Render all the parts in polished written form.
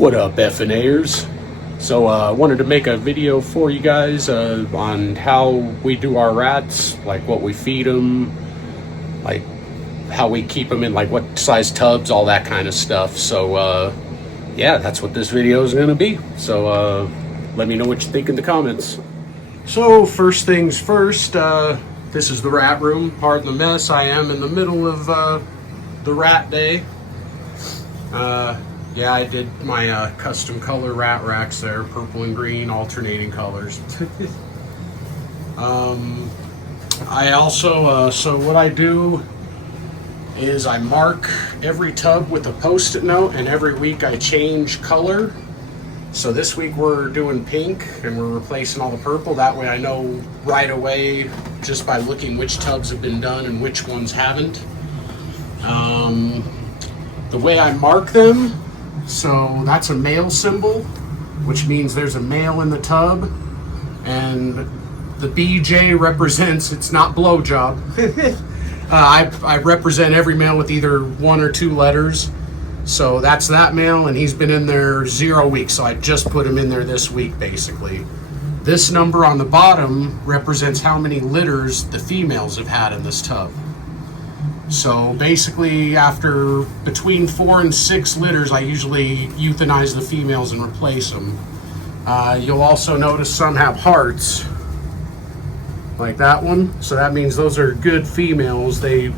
What up, FNAers? So I wanted to make a video for you guys on how we do our rats, like what we feed them, like how we keep them in, like what size tubs, all that kind of stuff. So yeah, that's what this video is going to be. So let me know what you think in the comments. So first things first, this is the rat room. Pardon the mess, I am in the middle of the rat day. Yeah, I did my custom color rat racks there, purple and green, alternating colors. I also, so what I do is I mark every tub with a post-it note, and every week I change color. So this week we're doing pink and we're replacing all the purple. That way I know right away just by looking which tubs have been done and which ones haven't. The way I mark them, so that's a male symbol, which means there's a male in the tub, and the BJ represents, it's not blowjob. I represent every male with either 1 or 2 letters. So that's that male, and he's been in there 0 weeks, so I just put him in there this week basically. This number on the bottom represents how many litters the females have had in this tub. So basically after between 4 and 6 litters, I usually euthanize the females and replace them. You'll also notice some have hearts, like that one. So that means those are good females. They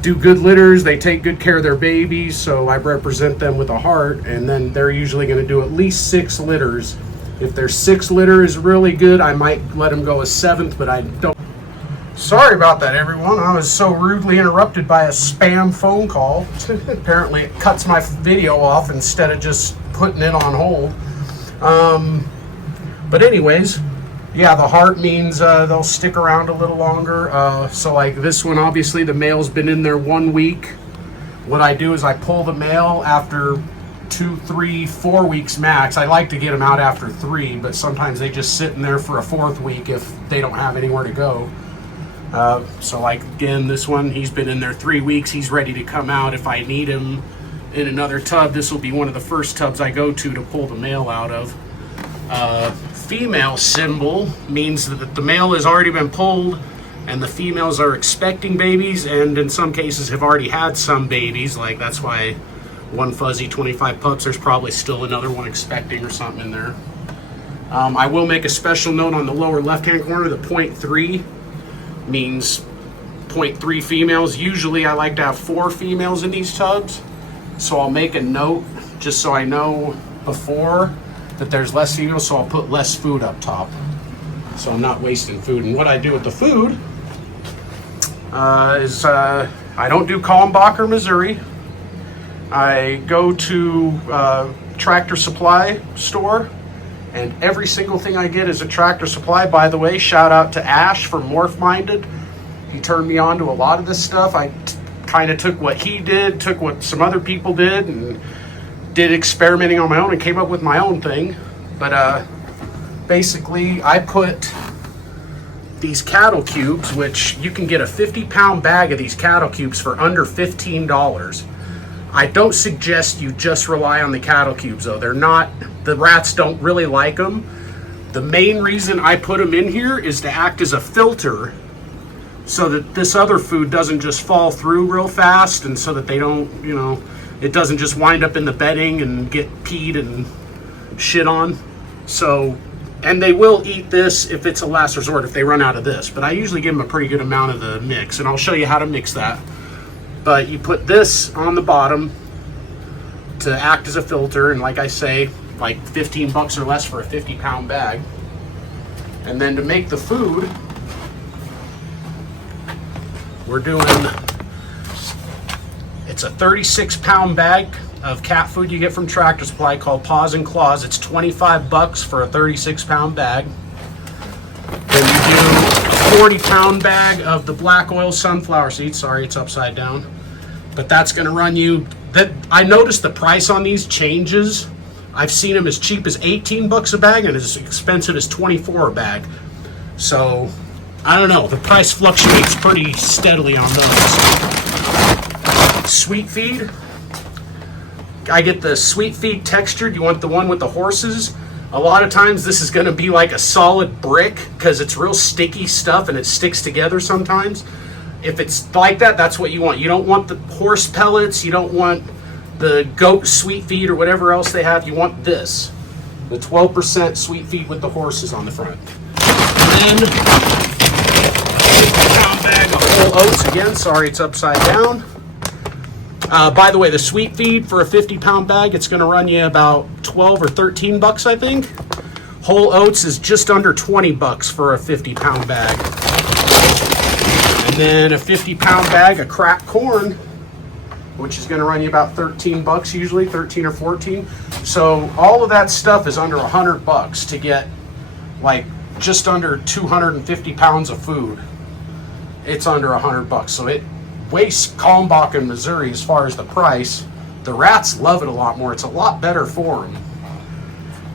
do good litters, they take good care of their babies, so I represent them with a heart, and then they're usually going to do at least 6 litters. If their 6th litter is really good, I might let them go a 7th, but I don't. Sorry about that, everyone. I was so rudely interrupted by a spam phone call. Apparently it cuts my video off instead of just putting it on hold. But anyways, yeah, the heart means they'll stick around a little longer. So like this one, obviously the male's been in there 1 week. What I do is I pull the male after 2, 3, 4 weeks max. I like to get them out after 3, but sometimes they just sit in there for a 4th week if they don't have anywhere to go. So like again, this one, he's been in there 3 weeks. He's ready to come out. If I need him in another tub, this will be one of the first tubs I go to pull the male out of. Female symbol means that the male has already been pulled and the females are expecting babies, and in some cases have already had some babies. Like that's why one fuzzy 25 pups, there's probably still another one expecting or something in there. I will make a special note on the lower left hand corner, the 0.3 means 0.3 females. Usually I like to have 4 females in these tubs, so I'll make a note just so I know before that there's less females, so I'll put less food up top so I'm not wasting food. And what I do with the food is I don't do Kalmbach, Missouri. I go to Tractor Supply store, and every single thing I get is a Tractor Supply. By the way, shout out to Ash from Morph Minded. He turned me on to a lot of this stuff. I kind of took what he did, took what some other people did, and did experimenting on my own and came up with my own thing. But basically I put these cattle cubes, which you can get a 50-pound bag of these cattle cubes for under $15. I don't suggest you just rely on the cattle cubes though. They're not, the rats don't really like them. The main reason I put them in here is to act as a filter so that this other food doesn't just fall through real fast, and so that they don't, you know, it doesn't just wind up in the bedding and get peed and shit on. So, and they will eat this if it's a last resort, if they run out of this. But I usually give them a pretty good amount of the mix, and I'll show you how to mix that. But you put this on the bottom to act as a filter, and like I say, like 15 bucks or less for a 50-pound bag. And then to make the food, we're doing, it's a 36-pound bag of cat food you get from Tractor Supply called Paws and Claws. It's 25 bucks for a 36-pound bag. Then you do a 40-pound bag of the black oil sunflower seeds. Sorry, it's upside down. But that's going to run you, that I noticed the price on these changes. I've seen them as cheap as 18 bucks a bag and as expensive as 24 a bag. So I don't know, the price fluctuates pretty steadily on those. Sweet feed, I get the Sweet Feed textured. You want the one with the horses. A lot of times this is going to be like a solid brick because it's real sticky stuff and it sticks together sometimes. If it's like that, that's what you want. You don't want the horse pellets. You don't want the goat Sweet Feed or whatever else they have. You want this, the 12% Sweet Feed with the horses on the front. And then pound bag of whole oats again. Sorry, it's upside down. By the way, the Sweet Feed for a 50-pound bag, it's going to run you about 12 or 13 bucks, I think. Whole oats is just under 20 bucks for a 50-pound bag. And then a 50-pound bag of cracked corn, which is going to run you about 13 bucks usually, 13 or 14. So all of that stuff is under 100 bucks to get like just under 250 pounds of food. It's under 100 bucks. So it wastes Kalmbach in Missouri as far as the price. The rats love it a lot more. It's a lot better for them.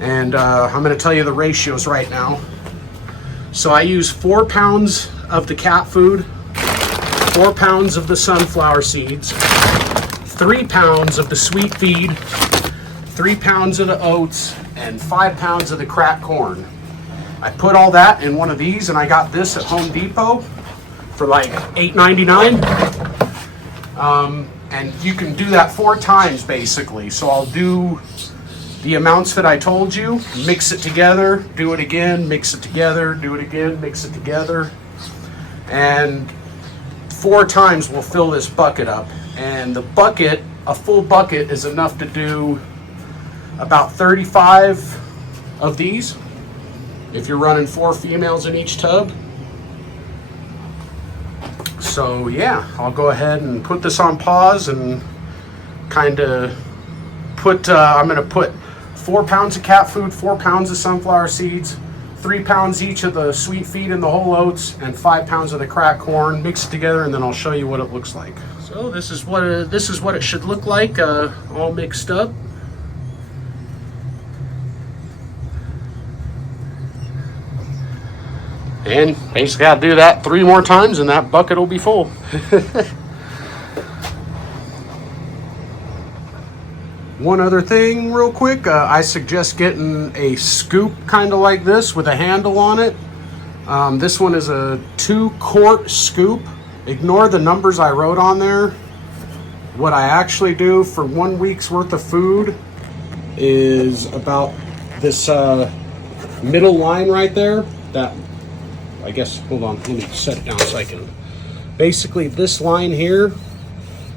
And I'm going to tell you the ratios right now. So I use 4 pounds of the cat food, 4 pounds of the sunflower seeds, 3 pounds of the Sweet Feed, 3 pounds of the oats, and 5 pounds of the cracked corn. I put all that in one of these, and I got this at Home Depot for like $8.99. And you can do that 4 times basically. So I'll do the amounts that I told you, mix it together, do it again, mix it together, do it again, mix it together. And 4 times we'll fill this bucket up. And the bucket, a full bucket, is enough to do about 35 of these if you're running 4 females in each tub. So yeah, I'll go ahead and put this on pause and kind of put, I'm going to put 4 pounds of cat food, 4 pounds of sunflower seeds, 3 pounds each of the Sweet Feed and the whole oats, and 5 pounds of the cracked corn. Mix it together, and then I'll show you what it looks like. So this is what it should look like, all mixed up. And basically I'll do that 3 more times and that bucket will be full. One other thing real quick, I suggest getting a scoop kind of like this with a handle on it. This one is a 2-quart scoop. Ignore the numbers I wrote on there. What I actually do for 1 week's worth of food is about this middle line right there. That, I guess, hold on, let me set it down so I can. Basically this line here,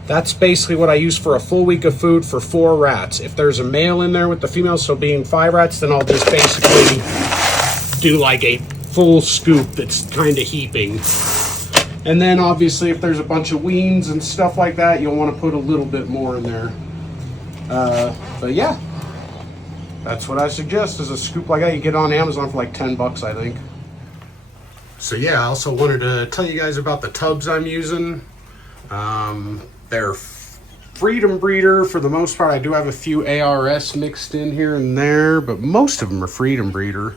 that's basically what I use for a full week of food for 4 rats. If there's a male in there with the female, so being 5 rats, then I'll just basically do like a full scoop that's kind of heaping. And then obviously if there's a bunch of weans and stuff like that, you'll want to put a little bit more in there. But yeah, that's what I suggest, is a scoop like that. You get it on Amazon for like 10 bucks, I think. So yeah, I also wanted to tell you guys about the tubs I'm using. They're Freedom Breeder for the most part. I do have a few ARS mixed in here and there, but most of them are Freedom Breeder.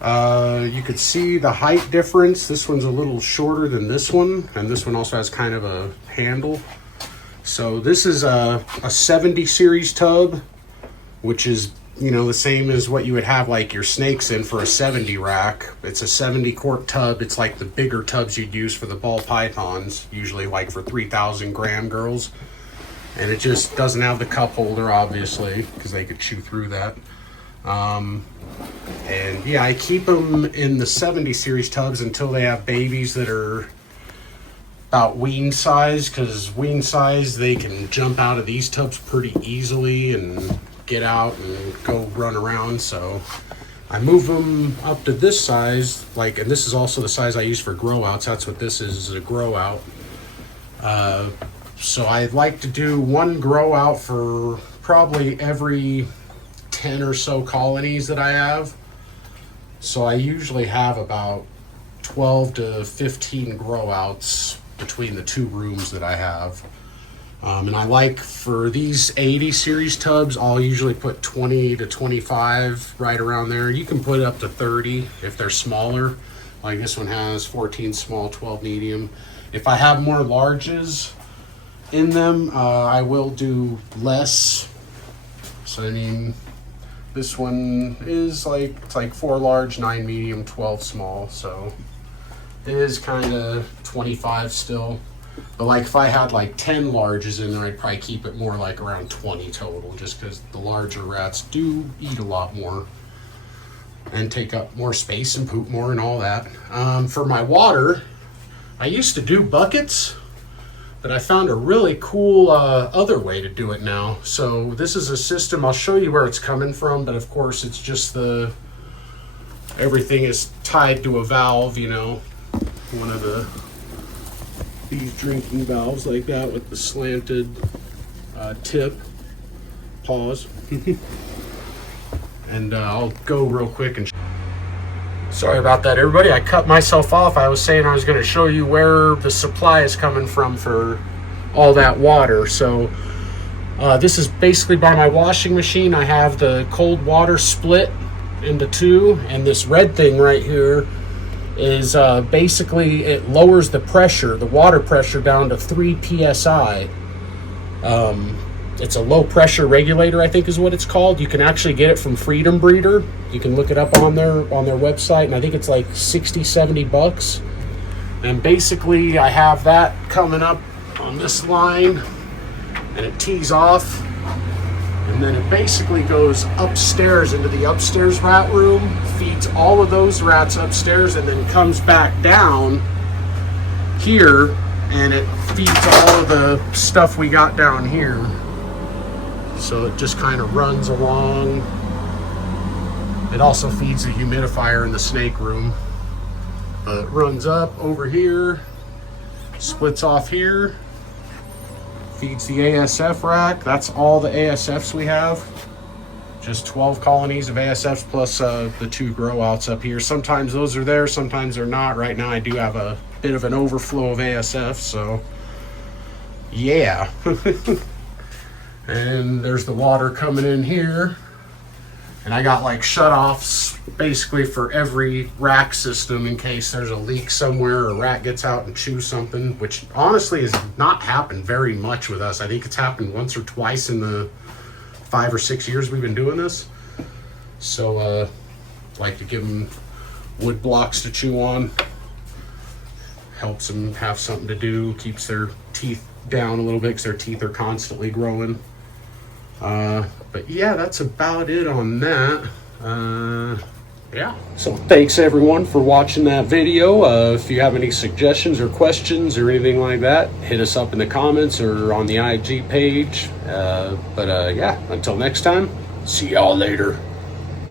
You could see the height difference. This one's a little shorter than this one, and this one also has kind of a handle. So this is a 70 series tub, which is, you know, the same as what you would have like your snakes in for a 70 rack. It's a 70 quart tub. It's like the bigger tubs you'd use for the ball pythons, usually like for 3,000 gram girls. And it just doesn't have the cup holder, obviously, because they could chew through that. And yeah, I keep them in the 70 series tubs until they have babies that are about wean size, because wean size, they can jump out of these tubs pretty easily and get out and go run around. So I move them up to this size, like, and this is also the size I use for grow outs. That's what this is a grow out. So I like to do 1 grow out for probably every 10 or so colonies that I have. So I usually have about 12 to 15 grow outs between the 2 rooms that I have. And I like, for these 80 series tubs, I'll usually put 20 to 25 right around there. You can put up to 30 if they're smaller. Like this one has 14 small, 12 medium. If I have more larges in them, I will do less rats. I mean, this one is like, it's like 4 large, 9 medium, 12 small, so it is kind of 25 still. But like if I had like 10 larges in there, I'd probably keep it more like around 20 total, just because the larger rats do eat a lot more and take up more space and poop more and all that. For my water, I used to do buckets, but I found a really cool other way to do it now. So this is a system, I'll show you where it's coming from, but of course it's just everything is tied to a valve, you know, one of these drinking valves like that with the slanted tip. Pause. And I'll go real quick and sorry about that, everybody. I cut myself off. I was saying I was going to show you where the supply is coming from for all that water. So this is basically by my washing machine. I have the cold water split into 2, and this red thing right here is basically, it lowers the pressure, the water pressure, down to 3 psi. It's a low pressure regulator, I think is what it's called. You can actually get it from Freedom Breeder. You can look it up on their website, and I think it's like 60-70 bucks. And basically I have that coming up on this line, and it tees off, and then it basically goes upstairs into the upstairs rat room, feeds all of those rats upstairs, and then comes back down here, and it feeds all of the stuff we got down here. So it just kind of runs along. It also feeds the humidifier in the snake room. But it runs up over here, splits off here, feeds the ASF rack. That's all the ASFs we have. Just 12 colonies of ASFs plus the 2 grow outs up here. Sometimes those are there, sometimes they're not. Right now I do have a bit of an overflow of ASF, so yeah. And there's the water coming in here. And I got like shutoffs basically for every rack system in case there's a leak somewhere or a rat gets out and chews something, which honestly has not happened very much with us. I think it's happened once or twice in the 5 or 6 years we've been doing this. So like to give them wood blocks to chew on. Helps them have something to do, keeps their teeth down a little bit because their teeth are constantly growing. But yeah, that's about it on that. Yeah. So thanks everyone for watching that video. If you have any suggestions or questions or anything like that, hit us up in the comments or on the IG page. Yeah, until next time, see y'all later.